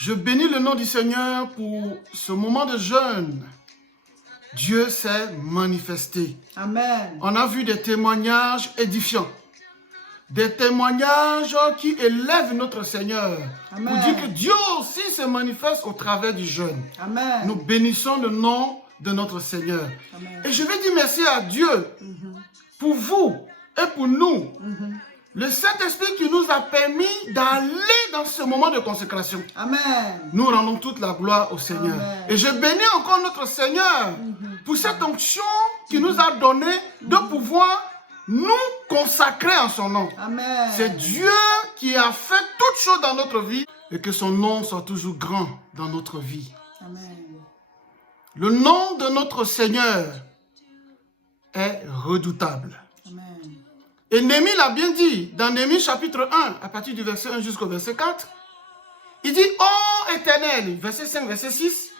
Je bénis le nom du Seigneur pour ce moment de jeûne. Dieu s'est manifesté. Amen. On a vu des témoignages édifiants. Des témoignages qui élèvent notre Seigneur. Amen. Pour dire que Dieu aussi se manifeste au travers du jeûne. Amen. Nous bénissons le nom de notre Seigneur. Amen. Et je vais dire merci à Dieu pour vous et pour nous. Le Saint-Esprit qui nous a permis d'aller dans ce moment de consécration. Amen. Nous rendons toute la gloire au Seigneur. Amen. Et je bénis encore notre Seigneur pour cette onction qui nous a donné de pouvoir nous consacrer en son nom. Amen. C'est Dieu qui a fait toutes choses dans notre vie et que son nom soit toujours grand dans notre vie. Amen. Le nom de notre Seigneur est redoutable. Amen. Et Néhémie l'a bien dit dans Néhémie chapitre 1, à partir du verset 1 jusqu'au verset 4. Il dit, ô Éternel, verset 5, verset 6,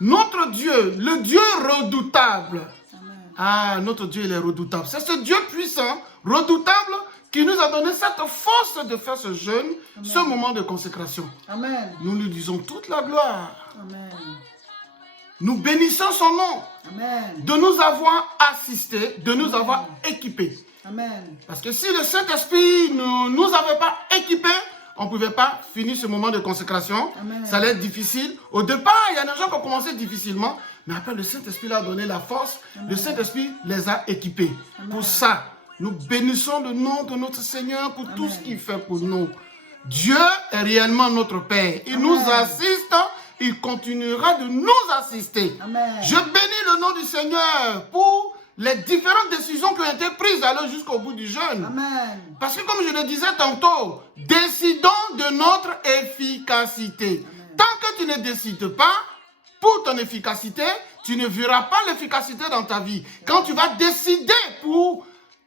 notre Dieu, le Dieu redoutable. Amen. Ah, notre Dieu, il est redoutable. C'est ce Dieu puissant, redoutable, qui nous a donné cette force de faire ce jeûne, ce moment de consécration. Amen. Nous lui disons toute la gloire. Amen. Nous bénissons son nom Amen. de nous avoir assistés, de nous avoir équipés. Amen. Parce que si le Saint-Esprit ne nous avait pas équipés, on ne pouvait pas finir ce moment de consécration. Amen. Ça allait être difficile. Au départ, il y a des gens qui ont commencé difficilement, mais après le Saint-Esprit leur a donné la force. Amen. Le Saint-Esprit les a équipés. Amen. Pour ça, nous bénissons le nom de notre Seigneur pour tout ce qu'il fait pour nous. Dieu est réellement notre Père. Il Amen. nous assiste, il continuera de nous assister. Amen. Je bénis le nom du Seigneur pour les différentes décisions qui ont été prises à aller jusqu'au bout du jeûne. Amen. Parce que comme je le disais tantôt, décidons de notre efficacité. Amen. Tant que tu ne décides pas pour ton efficacité, tu ne verras pas l'efficacité dans ta vie. Quand tu vas décider pour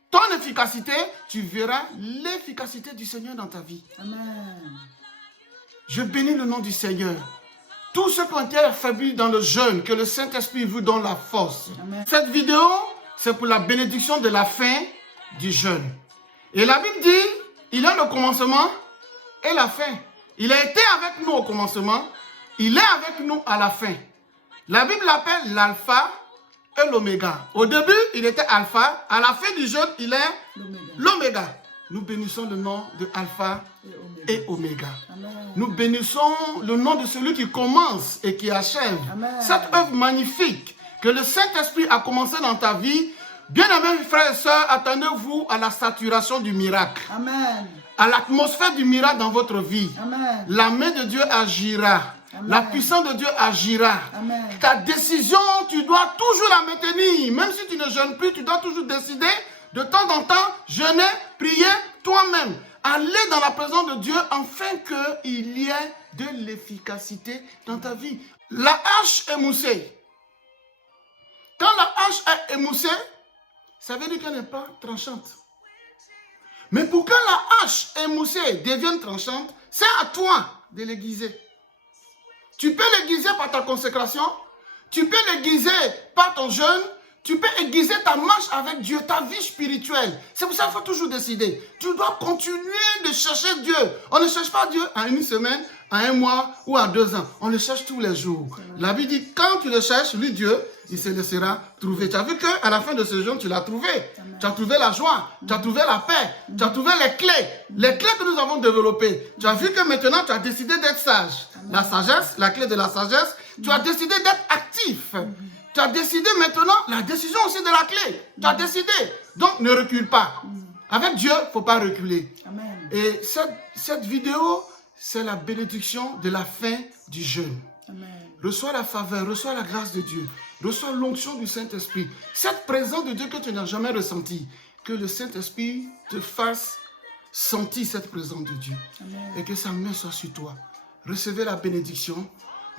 ton efficacité, tu verras l'efficacité du Seigneur dans ta vie. Amen. Je bénis le nom du Seigneur. Tous ceux qui ont été affaiblis dans le jeûne, que le Saint-Esprit vous donne la force. Amen. Cette vidéo, c'est pour la bénédiction de la fin du jeûne. Et la Bible dit, il a le commencement et la fin. Il a été avec nous au commencement, il est avec nous à la fin. La Bible l'appelle l'alpha et l'oméga. Au début, il était alpha, à la fin du jeûne, il est l'oméga. Nous bénissons le nom de alpha et oméga. Amen. Nous bénissons le nom de celui qui commence et qui achève. Amen. Cette œuvre magnifique que le Saint-Esprit a commencé dans ta vie. Bien-aimés frères et sœurs, attendez-vous à la saturation du miracle, Amen. à l'atmosphère du miracle dans votre vie. Amen. La main de Dieu agira. Amen. La puissance de Dieu agira. Amen. Ta décision, tu dois toujours la maintenir. Même si tu ne jeûnes plus, tu dois toujours décider de temps en temps, jeûner, prier toi-même. Aller dans la présence de Dieu afin qu'il y ait de l'efficacité dans ta vie. La hache émoussée. Quand la hache est émoussée, ça veut dire qu'elle n'est pas tranchante. Mais pour que la hache émoussée devienne tranchante, c'est à toi de l'aiguiser. Tu peux l'aiguiser par ta consécration, tu peux l'aiguiser par ton jeûne, tu peux aiguiser ta marche avec Dieu, ta vie spirituelle. C'est pour ça qu'il faut toujours décider. Tu dois continuer de chercher Dieu. On ne cherche pas Dieu en une semaine, en un mois ou en 2 ans. On le cherche tous les jours. La Bible dit, quand tu le cherches, lui Dieu, il se laissera trouver. Tu as vu qu'à la fin de ce jeûne, tu l'as trouvé. Tu as trouvé la joie, tu as trouvé la paix, tu as trouvé les clés. Les clés que nous avons développées. Tu as vu que maintenant, tu as décidé d'être sage. La sagesse, la clé de la sagesse. Tu as décidé d'être actif. Tu as décidé maintenant, la décision aussi de la clé. Tu as décidé. Donc, ne recule pas. Avec Dieu, il ne faut pas reculer. Amen. Et cette vidéo, c'est la bénédiction de la fin du jeûne. Amen. Reçois la faveur, reçois la grâce de Dieu. Reçois l'onction du Saint-Esprit. Cette présence de Dieu que tu n'as jamais ressentie. Que le Saint-Esprit te fasse sentir cette présence de Dieu. Amen. Et que sa main soit sur toi. Recevez la bénédiction.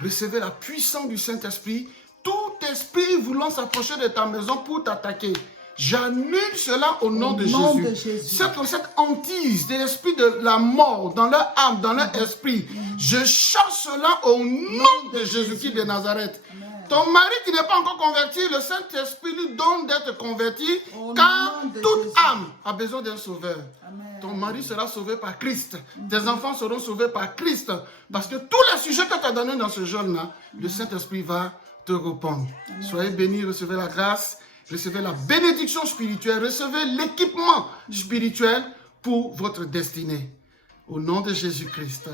Recevez la puissance du Saint-Esprit. Tout esprit voulant s'approcher de ta maison pour t'attaquer, j'annule cela au nom de Jésus. Cette hantise de l'esprit de la mort dans leur âme, dans leur esprit, je chasse cela au nom de Jésus-Christ de Nazareth. Ton mari qui n'est pas encore converti, le Saint-Esprit lui donne d'être converti, car toute âme a besoin d'un sauveur. Amen. Ton mari sera sauvé par Christ. Tes enfants seront sauvés par Christ. Parce que tous les sujets que tu as donnés dans ce jeûne-là, le Saint-Esprit va te répondre. Soyez bénis, recevez la grâce, recevez la bénédiction spirituelle, recevez l'équipement spirituel pour votre destinée. Au nom de Jésus-Christ.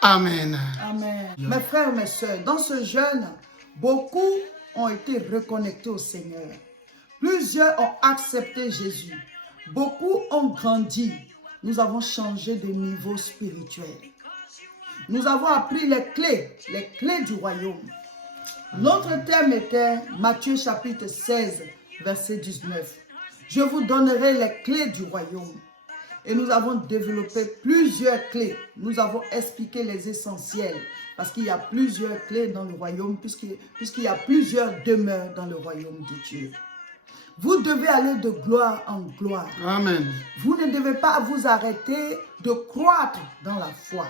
Amen. Amen. Mes frères, mes sœurs, dans ce jeûne, beaucoup ont été reconnectés au Seigneur. Plusieurs ont accepté Jésus. Beaucoup ont grandi. Nous avons changé de niveau spirituel. Nous avons appris les clés du royaume. Notre thème était Matthieu chapitre 16, verset 19. Je vous donnerai les clés du royaume. Et nous avons développé plusieurs clés. Nous avons expliqué les essentiels. Parce qu'il y a plusieurs clés dans le royaume, puisqu'il y a plusieurs demeures dans le royaume de Dieu. Vous devez aller de gloire en gloire. Amen. Vous ne devez pas vous arrêter de croître dans la foi.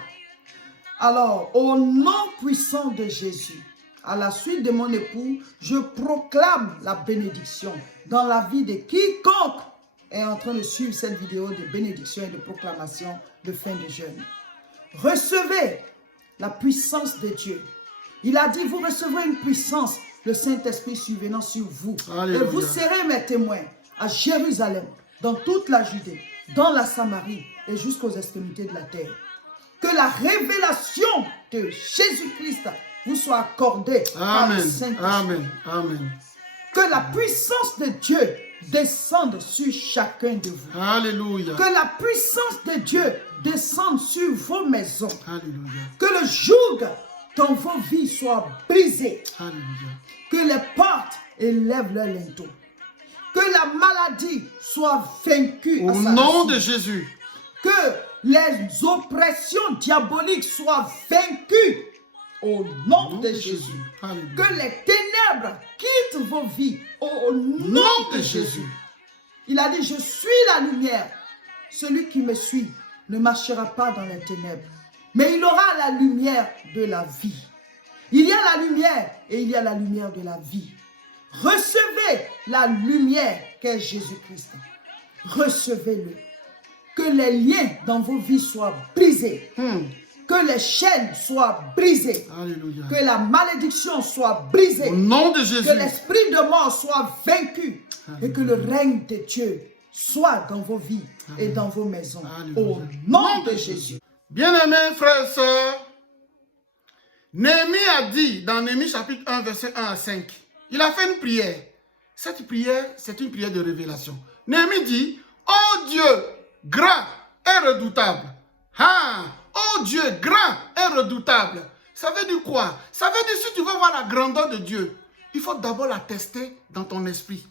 Alors, au nom puissant de Jésus, à la suite de mon époux, je proclame la bénédiction dans la vie de quiconque est en train de suivre cette vidéo de bénédiction et de proclamation de fin de jeûne. Recevez la puissance de Dieu. Il a dit, vous recevrez une puissance, le Saint-Esprit survenant sur vous. Alléluia. Et vous serez mes témoins à Jérusalem, dans toute la Judée, dans la Samarie et jusqu'aux extrémités de la terre. Que la révélation de Jésus-Christ vous soit accordée par le Amen. Saint-Esprit. Amen. Amen. Que la puissance de Dieu descende sur chacun de vous. Alléluia. Que la puissance de Dieu descende sur vos maisons. Alléluia. Que le joug dans vos vies soit brisé. Alléluia. Que les portes élèvent leur linteau. Que la maladie soit vaincue. Au nom de Jésus. Que les oppressions diaboliques soient vaincues. Au nom de Jésus. Alléluia. Que les ténèbres quittent vos vies. Au nom de Jésus. Il a dit, je suis la lumière. Celui qui me suit ne marchera pas dans les ténèbres, mais il aura la lumière de la vie. Il y a la lumière et il y a la lumière de la vie. Recevez la lumière qu'est Jésus-Christ. Recevez-le. Que les liens dans vos vies soient brisés. Que les chaînes soient brisées. Alléluia. Que la malédiction soit brisée. Au nom de Jésus. Que l'esprit de mort soit vaincu. Et que le règne de Dieu soit dans vos vies et dans vos maisons. Alléluia. Au nom de Jésus. Bien-aimés frères et sœurs, Néhémie a dit dans Néhémie chapitre 1, verset 1 à 5, il a fait une prière. Cette prière, c'est une prière de révélation. Néhémie dit, oh Dieu, grand et redoutable. Oh Dieu, grand et redoutable. Ça veut dire quoi? Ça veut dire si tu veux voir la grandeur de Dieu, il faut d'abord l'attester dans ton esprit.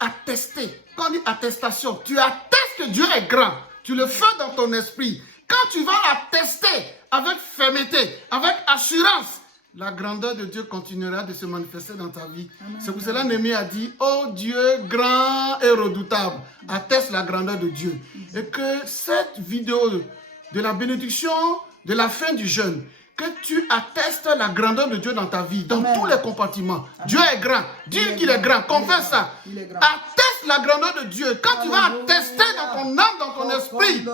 Attester. Quand on dit attestation, tu attestes que Dieu est grand. Tu le fais dans ton esprit. Quand tu vas attester avec fermeté, avec assurance, la grandeur de Dieu continuera de se manifester dans ta vie. C'est pour cela que Néhémie a dit, oh Dieu grand et redoutable, atteste la grandeur de Dieu. Et que cette vidéo de la bénédiction de la fin du jeûne, que tu attestes la grandeur de Dieu dans ta vie, dans tous les compartiments. Dieu est grand. Dis qu'il est grand. Confesse ça. Atteste la grandeur de Dieu. Quand tu vas attester dans ton âme, dans ton esprit,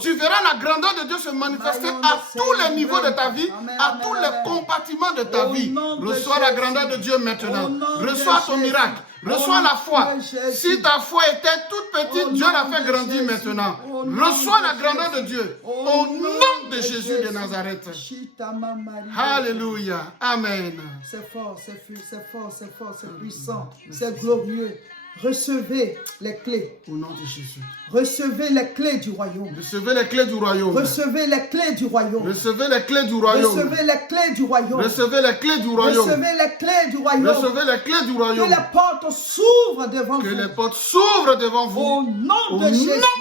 tu verras la grandeur de Dieu se manifester à tous les niveaux de ta vie, à tous les compartiments de ta vie. Reçois la grandeur de Dieu maintenant. Reçois ton miracle. Reçois la foi. Si ta foi était toute petite, Dieu l'a fait grandir maintenant. Reçois la grandeur de Dieu. Au nom de Jésus de Nazareth. Alléluia. Amen. C'est fort, c'est puissant, c'est glorieux. Recevez les clés. Au nom de Jésus. Recevez les clés du royaume. Recevez les clés du royaume. Recevez les clés du royaume. Recevez les clés du royaume. Recevez les clés du royaume. Recevez les clés du royaume. Recevez les clés du royaume. Recevez les clés du royaume. Que les portes s'ouvrent devant vous. Que les portes s'ouvrent devant vous. Au nom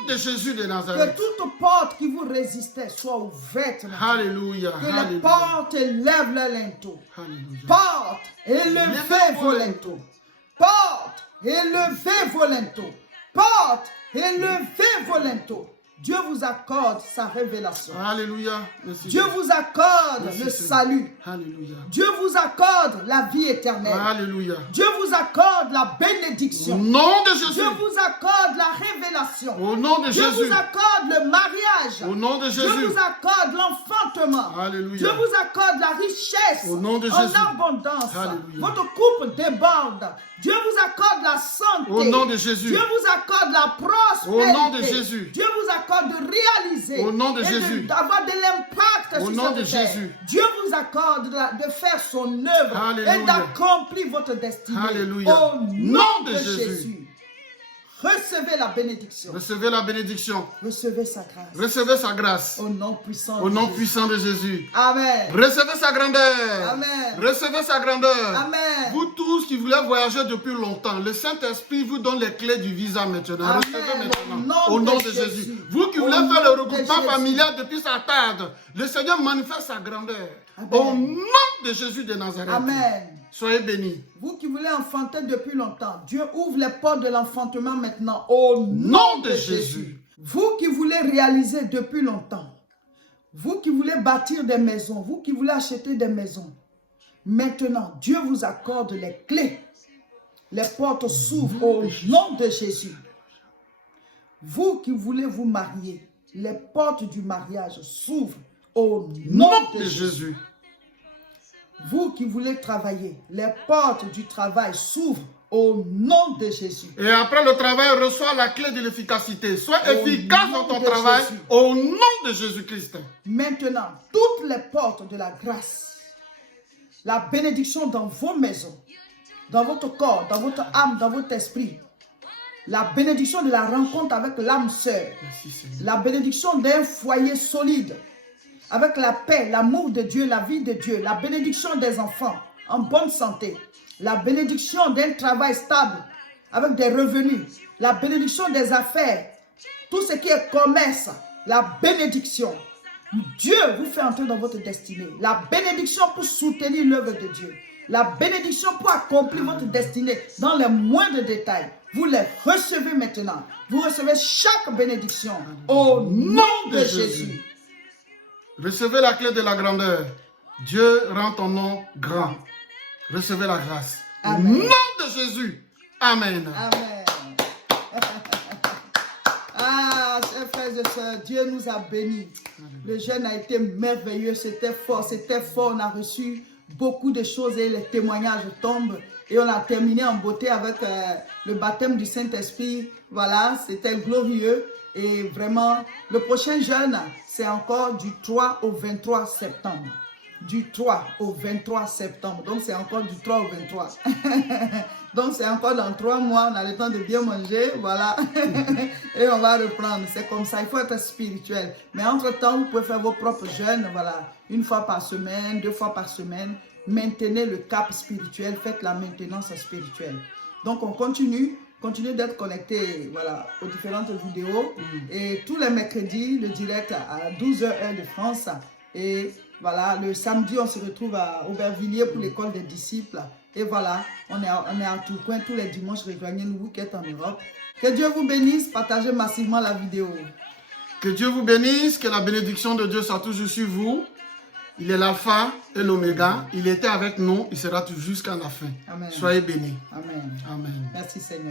de Jésus de Que Nazareth. toute porte qui vous résistait soit ouverte. Alléluia. Que les portes élèvent leur linteau. Alléluia. Porte, élevez vos linteaux. Porte, élevez vos linteaux. Porte, élevez vos linteaux. Dieu vous accorde sa révélation. Alléluia. Merci. Dieu vous accorde Merci, le Seigneur. salut. Alléluia. Dieu vous accorde la vie éternelle. Alléluia. Dieu vous accorde la Au bénédiction. nom de Jésus. Dieu vous accorde la révélation. Au nom de Dieu Jésus. vous accorde le mariage. Au nom de Dieu Jésus. vous accorde l'enfantement. Alléluia. Dieu vous accorde la richesse Au nom de en Jésus. abondance. Alléluia. Votre couple déborde. Dieu vous accorde la santé. Au nom de Jésus. Dieu vous accorde la prospérité. Au nom de Jésus. Dieu vous accorde de réaliser. Au nom de et Jésus. d'avoir de l'impact Au sur nom cette de terre. Jésus. Dieu vous accorde de faire son œuvre Alléluia. et d'accomplir votre destinée. Alléluia. Au nom de Jésus. Jésus. Recevez la bénédiction. Recevez la bénédiction. Recevez sa grâce. Recevez sa grâce. Au nom puissant Au de nom Jésus. puissant de Jésus. Amen. Recevez sa grandeur. Amen. Recevez sa grandeur. Amen. Vous tous qui voulez voyager depuis longtemps, le Saint-Esprit vous donne les clés du visa maintenant. Amen. Recevez maintenant. Au Au nom nom de de Jésus. Jésus. Vous qui voulez Au faire nom le de regroupement Jésus. familial depuis sa tarde, le Seigneur manifeste sa grandeur. Amen. Au nom de Jésus de Nazareth. Amen. Soyez bénis. Vous qui voulez enfanter depuis longtemps, Dieu ouvre les portes de l'enfantement maintenant au Nom de Jésus. Vous qui voulez réaliser depuis longtemps, vous qui voulez bâtir des maisons, vous qui voulez acheter des maisons, maintenant Dieu vous accorde les clés. Les portes s'ouvrent au nom de Jésus. Vous qui voulez vous marier, les portes du mariage s'ouvrent au nom de Jésus. Vous qui voulez travailler, les portes du travail s'ouvrent au nom de Jésus. Et après le travail, reçois la clé de l'efficacité. Sois Au efficace nom dans ton de travail Jésus. au nom de Jésus-Christ. Maintenant, toutes les portes de la grâce, la bénédiction dans vos maisons, dans votre corps, dans votre âme, dans votre esprit, la bénédiction de la rencontre avec l'âme sœur, Merci Seigneur. la bénédiction d'un foyer solide, avec la paix, l'amour de Dieu, la vie de Dieu, la bénédiction des enfants en bonne santé, la bénédiction d'un travail stable, avec des revenus, la bénédiction des affaires, tout ce qui est commerce, la bénédiction. Dieu vous fait entrer dans votre destinée. La bénédiction pour soutenir l'œuvre de Dieu. La bénédiction pour accomplir votre destinée dans les moindres détails. Vous les recevez maintenant. Vous recevez chaque bénédiction au nom de Jésus. Recevez la clé de la grandeur. Dieu rend ton nom grand. Recevez la grâce. Amen. Au nom de Jésus. Amen. Amen. Ah, chers frères et sœurs, Dieu nous a bénis. Le jeûne a été merveilleux, c'était fort. On a reçu beaucoup de choses et les témoignages tombent. Et on a terminé en beauté avec le baptême du Saint-Esprit. Voilà, c'était glorieux. Et vraiment, le prochain jeûne, c'est encore du 3 au 23 septembre. Du 3 au 23 septembre. Donc, c'est encore du 3 au 23. Donc, c'est encore dans 3 mois. On a le temps de bien manger. Voilà. Et on va reprendre. C'est comme ça. Il faut être spirituel. Mais entre-temps, vous pouvez faire vos propres jeûnes. Voilà. 1 fois par semaine, 2 fois par semaine. Maintenez le cap spirituel. Faites la maintenance spirituelle. Donc, on continue. Continuez d'être connectés, voilà, aux différentes vidéos. Et tous les mercredis, le direct à 12h heure de France. Et voilà, le samedi, on se retrouve à Aubervilliers pour l'école des disciples. Et voilà, on est à Tourcoing tous les dimanches. Rejoignez-nous, vous qui êtes en Europe. Que Dieu vous bénisse. Partagez massivement la vidéo. Que Dieu vous bénisse. Que la bénédiction de Dieu soit toujours sur vous. Il est l'alpha et l'oméga. Il était avec nous. Il sera toujours jusqu'à la fin. Amen. Soyez bénis. Amen. Amen. Merci Seigneur.